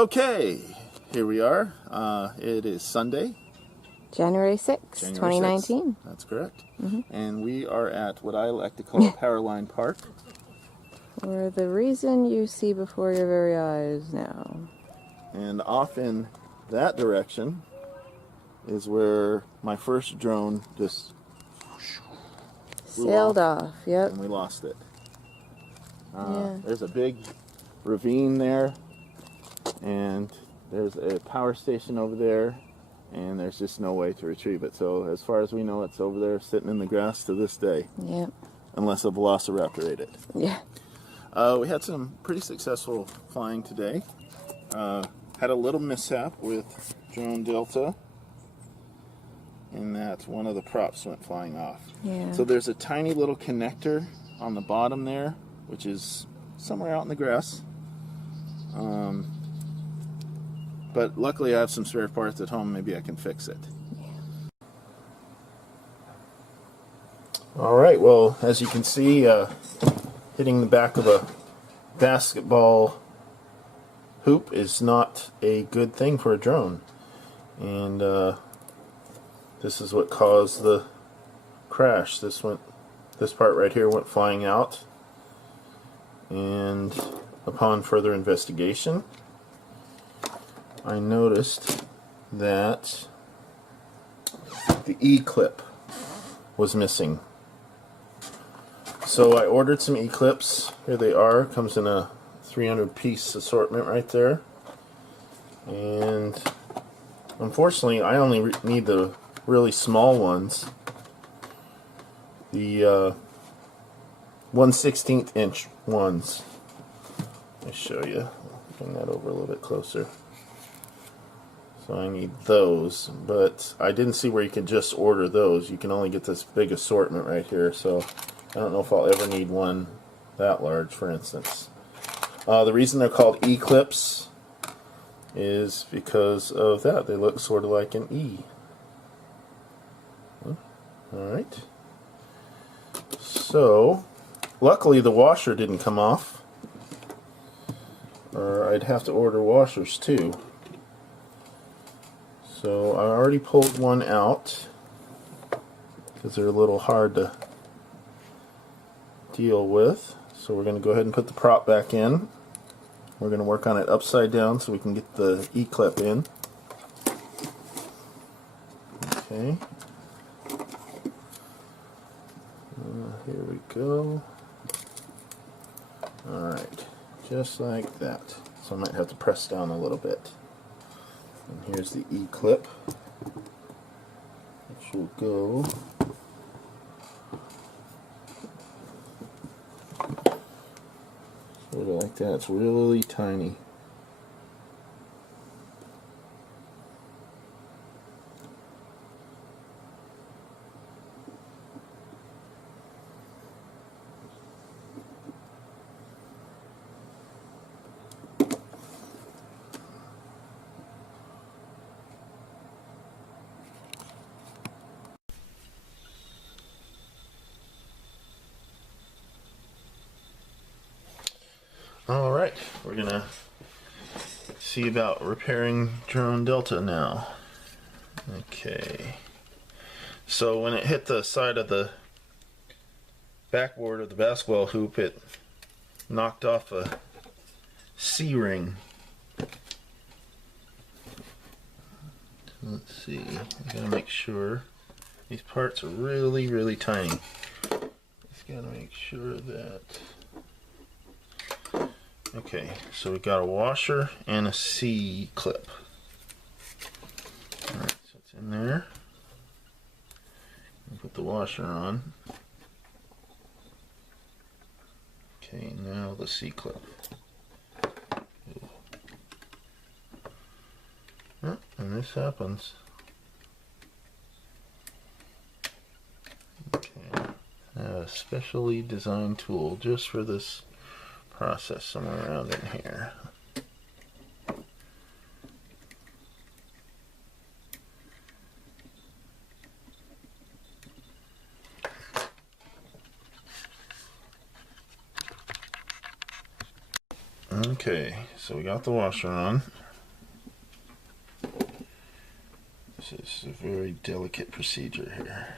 Okay, here we are. It is Sunday, January 6th, January 2019. 6th. That's correct. And we are at what I like to call Powerline Park. For the reason you see before your very eyes now. And off in that direction is where my first drone just Sailed off, yep. and we lost it. Yeah. There's a big ravine there, and there's a power station over there, and there's just no way to retrieve it. So as far as we know, it's over there sitting in the grass to this day. Yep. Unless a velociraptor ate it. Yeah. We had some pretty successful flying today. Had a little mishap with drone Delta in that one of the props went flying off. Yeah. So there's a tiny little connector on the bottom there, which is somewhere out in the grass. But luckily I have some spare parts at home. Maybe I can fix it. All right, well, as you can see, hitting the back of a basketball hoop is not a good thing for a drone. And this is what caused the crash. This part right here went flying out. And upon further investigation, I noticed that the E-clip was missing. So I ordered some E-clips. Here they are. Comes in a 300-piece assortment right there. And unfortunately, I only need the really small ones. The 1/16 inch ones. Let me show you. Bring that over a little bit closer. So I need those, but I didn't see where you could just order those. You can only get this big assortment right here, so I don't know if I'll ever need one that large, for instance. The reason they're called E-clips is because of that. They look sort of like an E. Alright. So, luckily the washer didn't come off, or I'd have to order washers too. So I already pulled one out because they're a little hard to deal with. So we're going to go ahead and put the prop back in. We're going to work on it upside down so we can get the E-clip in. Okay. Here we go. Alright, just like that. So I might have to press down a little bit. And here's the E-clip, which will go sort of like that. It's really tiny. Alright, we're gonna see about repairing drone Delta now. Okay. So when it hit the side of the backboard of the basketball hoop, it knocked off a C-ring. Let's see, I gotta make sure. These parts are really, really tiny. Just gotta make sure that... Okay, so we got a washer and a C-clip. Alright, so it's in there. Put the washer on. Okay, now the C-clip. Oh, and this happens. Okay, a specially designed tool just for this process somewhere around in here. Okay, so we got the washer on. a very delicate procedure here.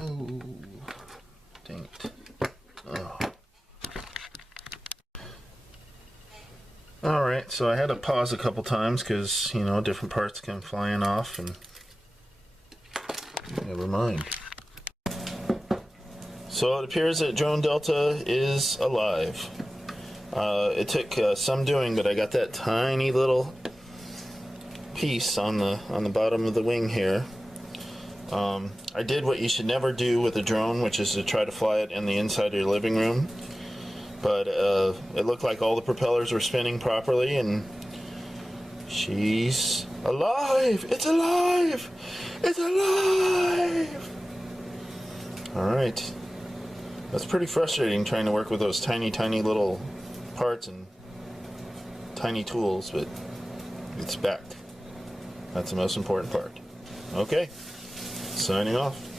Oh, dang it. Oh. Alright, so I had to pause a couple times because, you know, different parts came flying off and never mind. So it appears that Drone Delta is alive. It took some doing, but I got that tiny little piece on the bottom of the wing here. I did what you should never do with a drone, which is to try to fly it in the inside of your living room. But it looked like all the propellers were spinning properly, and she's alive! It's alive! It's alive! Alright. That's pretty frustrating trying to work with those tiny, tiny little parts and tiny tools, but it's back. That's the most important part. Okay. Signing off.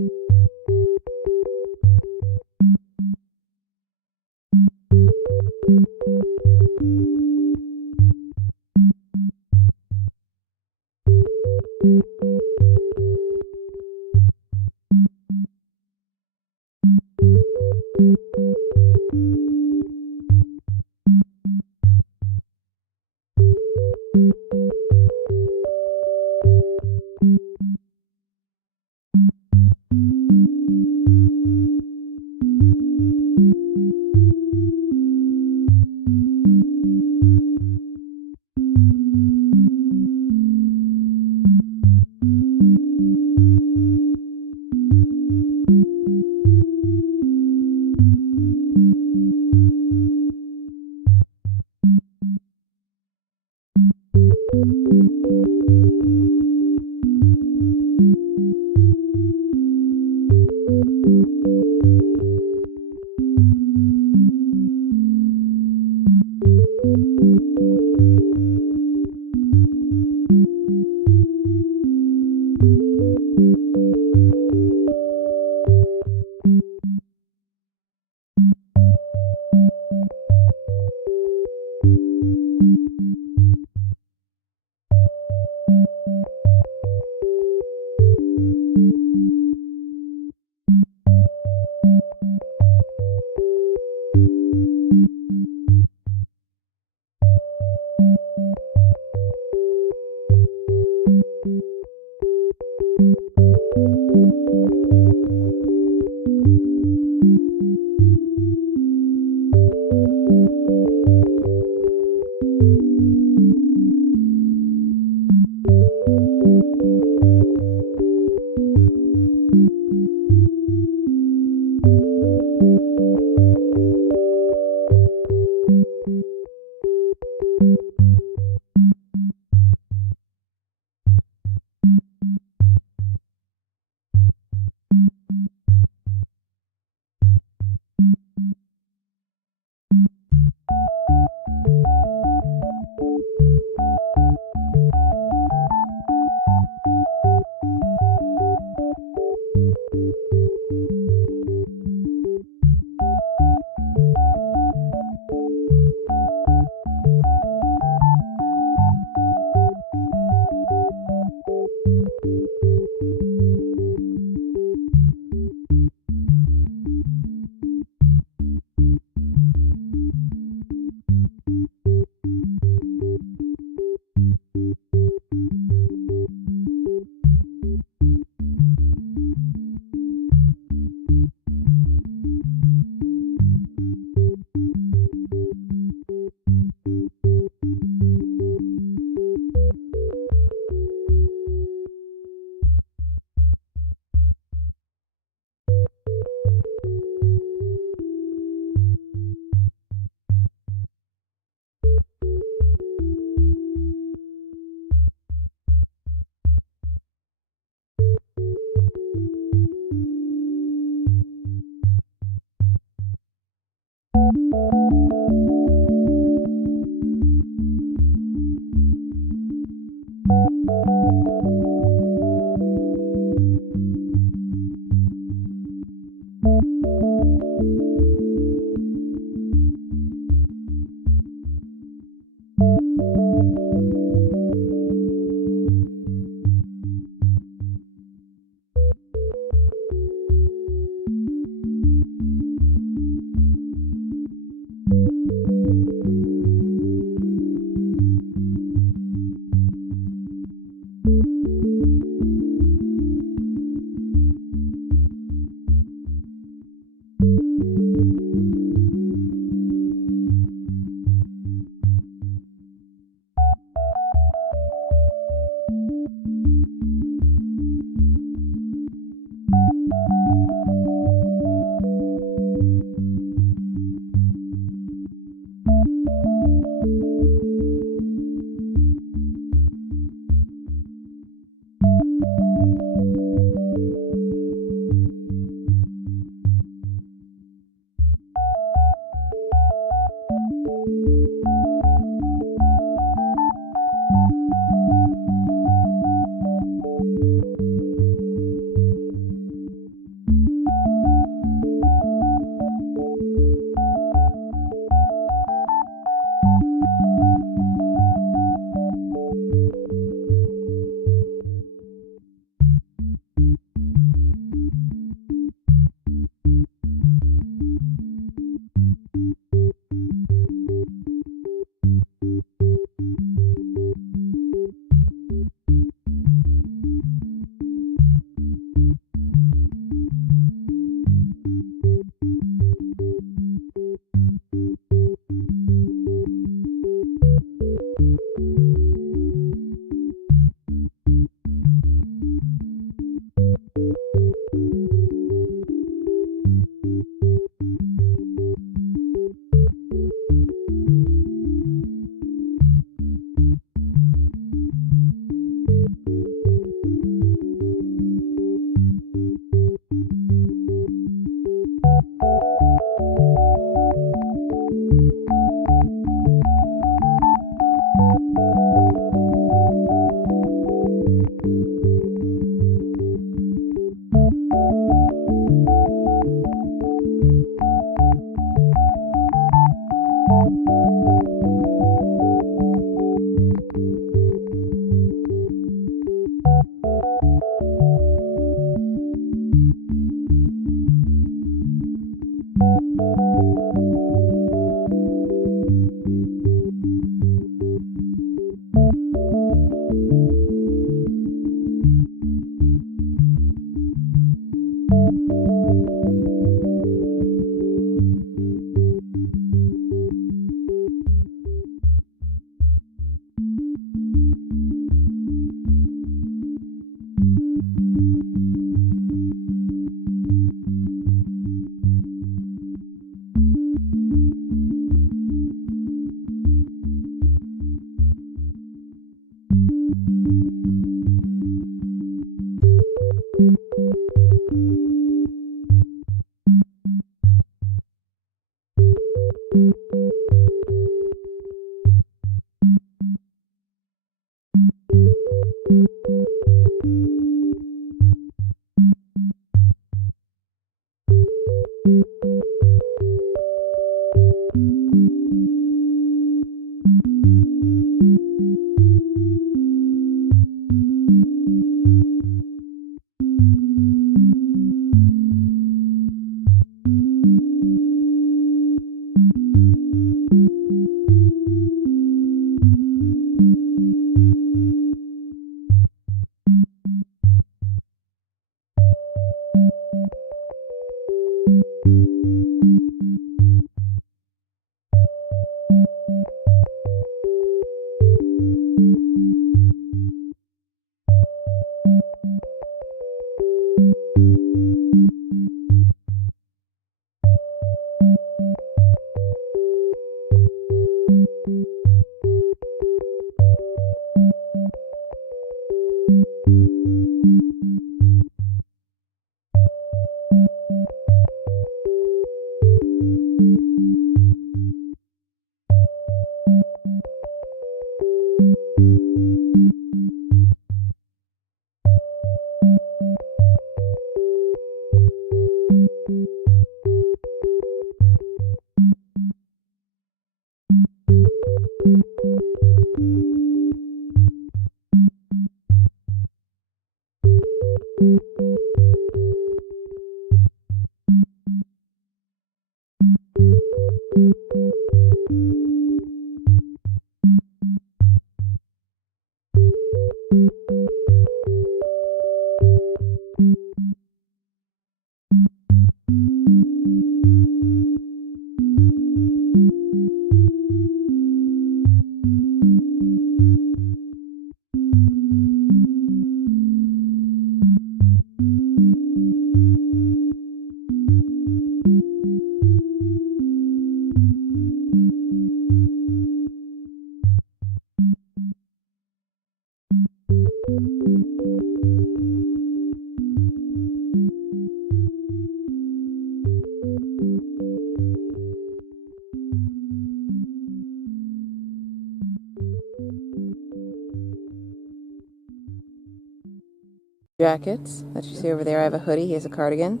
Jackets that you see over there. I have a hoodie, he has a cardigan,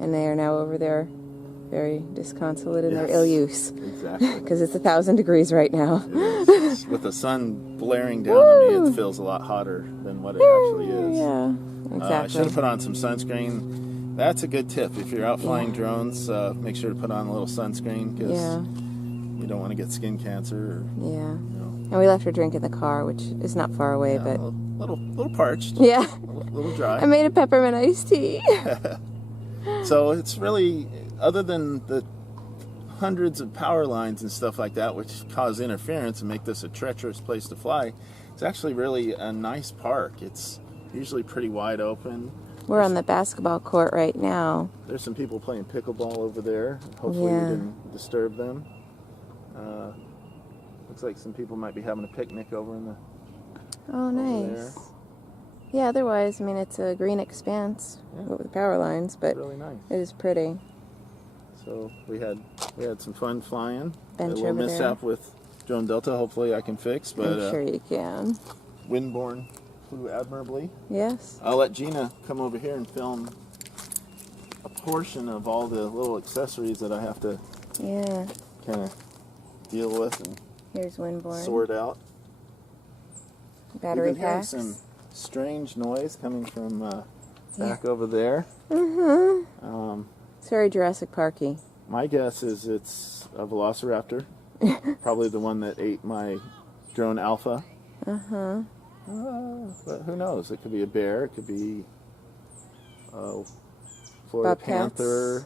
and they are now over there very disconsolate in their ill use. Exactly. Because it's 1,000 degrees right now. With the sun blaring down on me, it feels a lot hotter than what it actually is. Yeah, exactly. I should have put on some sunscreen. That's a good tip. If you're out flying drones, make sure to put on a little sunscreen because you don't want to get skin cancer. And we left her drink in the car, which is not far away, but a little parched. Yeah. A little dry. I made a peppermint iced tea. So it's really, other than the hundreds of power lines and stuff like that, which cause interference and make this a treacherous place to fly, it's actually really a nice park. It's usually pretty wide open. We're on the basketball court right now. There's some people playing pickleball over there. Hopefully we didn't disturb them. Looks like some people might be having a picnic over in the... Oh, nice. Yeah, otherwise, I mean, it's a green expanse with the power lines, but really nice. It is pretty. So we had some fun flying. Bench a little over mishap there. with Drone Delta. Hopefully I can fix, but I'm sure you can. Windborne flew admirably. Yes. I'll let Gina come over here and film a portion of all the little accessories that I have to kind of deal with and here's Windborne. Sort out. Battery We've been hearing packs. some strange noise coming from back over there. It's very Jurassic Parky. My guess is it's a velociraptor. Probably the one that ate my drone Alpha. But who knows? It could be a bear. It could be a Florida panther.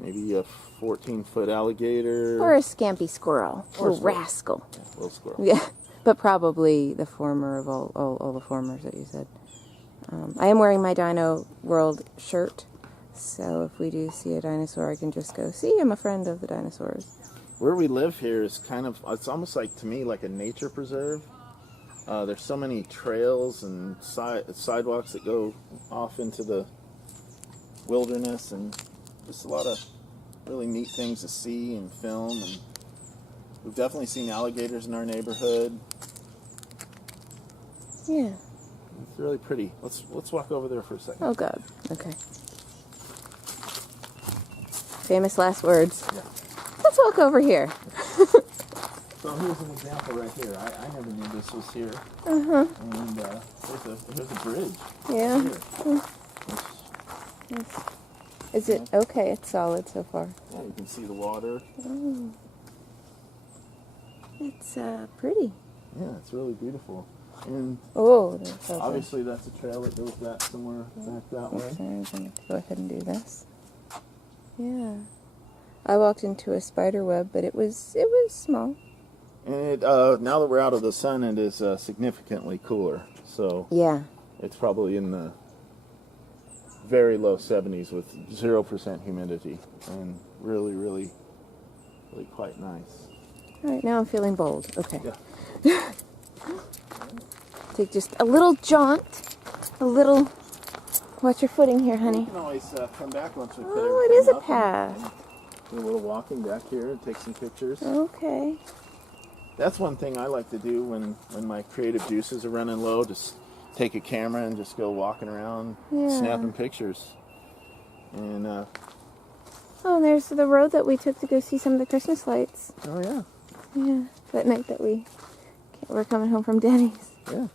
Maybe a 14-foot alligator. Or a scampy squirrel. Or rascal. Yeah, little squirrel. Yeah, but probably the former of all the formers that you said. I am wearing my Dino World shirt, so if we do see a dinosaur, I can just go, see, I'm a friend of the dinosaurs. Where we live here is kind of, it's almost like, to me, like a nature preserve. There's so many trails and sidewalks that go off into the wilderness, and just a lot of really neat things to see and film. And we've definitely seen alligators in our neighborhood. Yeah. It's really pretty. Let's walk over there for a second. Oh God. Okay. Famous last words. Yeah. Let's walk over here. So here's an example right here. I never knew this was here. And there's a bridge. Yeah. Here. Is it okay? It's solid so far. Yeah, you can see the water. It's pretty. Yeah, it's really beautiful. And Oh, obviously that's a trail that goes back somewhere back that way. I'm going to go ahead and do this. Yeah. I walked into a spider web, but it was small. And now that we're out of the sun, it is significantly cooler. So Yeah. it's probably in the very low 70s with 0% humidity, and really, really, really quite nice. All right, now I'm feeling bold. Okay. Yeah. Take just a little jaunt, a little. Watch your footing here, honey. You can always come back once we put Oh, it everything is a up path. and do a little walking back here and take some pictures. Okay. That's one thing I like to do when my creative juices are running low. Just take a camera and just go walking around, snapping pictures. And oh, and there's the road that we took to go see some of the Christmas lights. oh yeah, Yeah, that night that we were coming home from Denny's. yeah.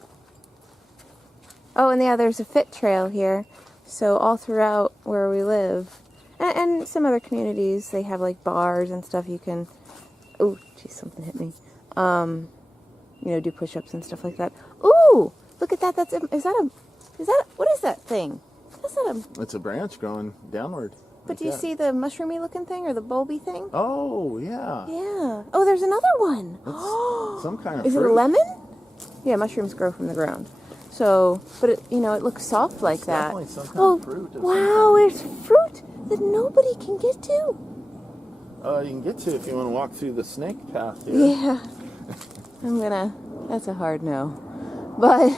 Oh, and yeah, there's a fit trail here. So all throughout where we live, and some other communities, they have like bars and stuff you can. Oh, geez, something hit me. Do push-ups and stuff like that. Ooh, look at that. Is that what is that thing? Is that a? It's a branch growing downward. But like do you that. see the mushroomy looking thing or the bulby thing? Oh yeah. Yeah. Oh, there's another one. It's some kind of Is fruit. it a lemon? Yeah, mushrooms grow from the ground. So, but it looks soft like that. Definitely some kind of fruit. Wow, there's fruit that nobody can get to. You can get to if you want to walk through the snake path here. Yeah. That's a hard no. But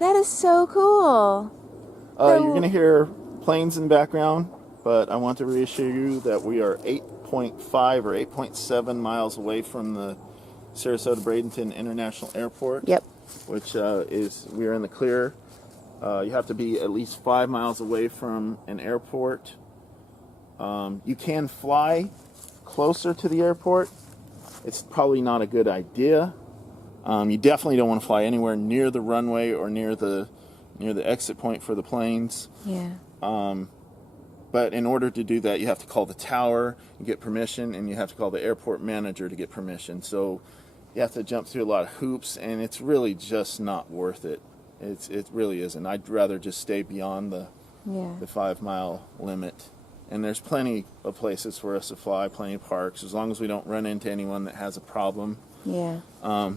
that is so cool. You're going to hear planes in the background, but I want to reassure you that we are 8.5 or 8.7 miles away from the Sarasota-Bradenton International Airport. Yep. Which we are in the clear. You have to be at least 5 miles away from an airport. You can fly closer to the airport. It's probably not a good idea. You definitely don't want to fly anywhere near the runway or near the exit point for the planes. Yeah. But in order to do that, you have to call the tower and get permission, and you have to call the airport manager to get permission. So you have to jump through a lot of hoops, and it's really just not worth it. It really isn't. I'd rather just stay beyond the 5 mile limit. And there's plenty of places for us to fly, plenty of parks, as long as we don't run into anyone that has a problem. Yeah.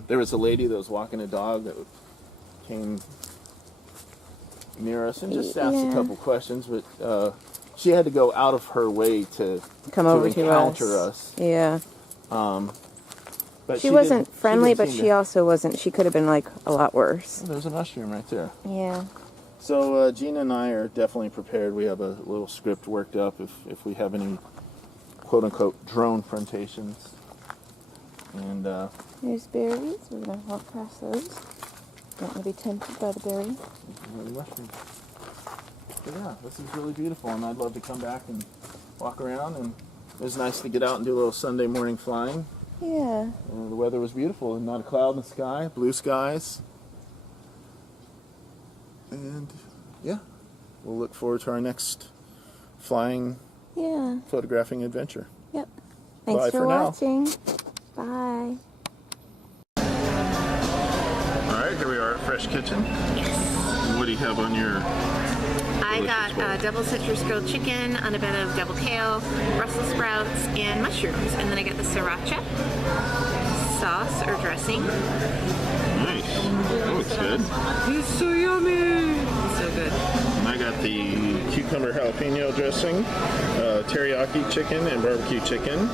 There was a lady that was walking a dog that came near us and just asked a couple questions, but she had to go out of her way to come over to encounter us. Yeah. But she wasn't friendly, didn't but seem she also wasn't. She could have been like a lot worse. There's a mushroom right there. Yeah. So Gina and I are definitely prepared. We have a little script worked up if we have any quote-unquote drone frontations. And there's berries. We're going to walk past those. Don't want to be tempted by the berries. Mushrooms. But yeah, this is really beautiful, and I'd love to come back and walk around. And it was nice to get out and do a little Sunday morning flying. Yeah. The weather was beautiful, and not a cloud in the sky, blue skies. And yeah, we'll look forward to our next flying, photographing adventure. Yep. Thanks Bye for for now. watching. Bye. All right, here we are at Fresh Kitchen. Yes. What do you have on your? I got double citrus grilled chicken on a bed of double kale, Brussels sprouts, and mushrooms. And then I got the sriracha sauce or dressing. Nice. Oh, it's good. It's so yummy. It's so good. And I got the cucumber jalapeno dressing, teriyaki chicken and barbecue chicken,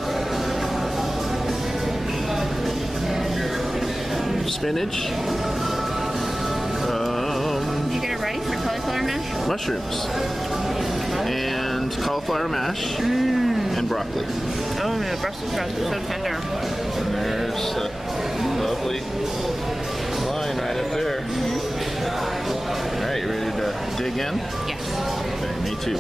spinach, You get it ready for cauliflower mash? mushrooms, and cauliflower mash, and broccoli. Oh, man, Brussels sprouts are so tender. And there's a lovely line right up there. All right, you ready to dig in? Yes. Okay, me too.